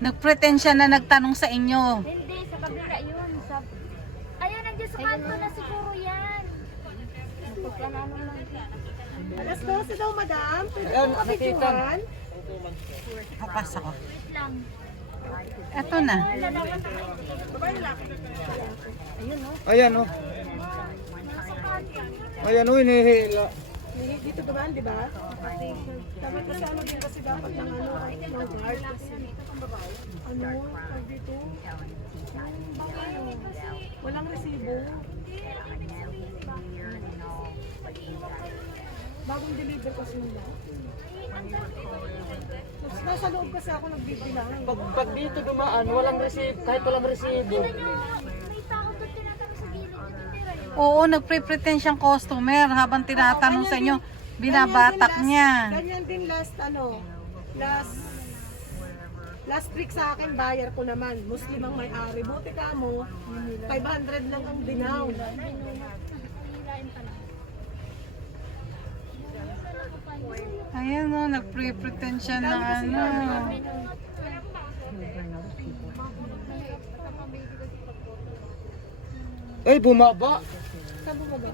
Nagpretend siya na nagtanong sa inyo. Hindi, sa kabila yun. Ayun, nandiyan sa kanto na siguro yan. Magpaplananong lang. Alas 12 daw, madam. Pwede Ayan, po kapituhan. Papas ako. Wait lang. Eto na. Lalaman na kayo. Babae lalaki. Ayan o. Ayan o, hinihila. Dito dumaan, di ba? Dapat kasi ano din kasi dapat ng ano, ng guard. Ano, tawag dito? Walang resibo. Bagong deliver kasi nila. Nasa loob kasi ako nagbibilang. Pag dito dumaan, walang resibo, kahit walang resibo. May tao doon tinatanong sa gilid yung tindera yun. Oo, nagpre-pretend siyang customer habang tinatanong sa inyo. Binabatak niya. Ganyan din last week sa akin, buyer ko naman. Muslim ang may-ari. Buti ka mo, 500 lang ang dinaw. Ayan o, nagpre-pretend siya na ano. Ay, bumaba. Saan bumaba?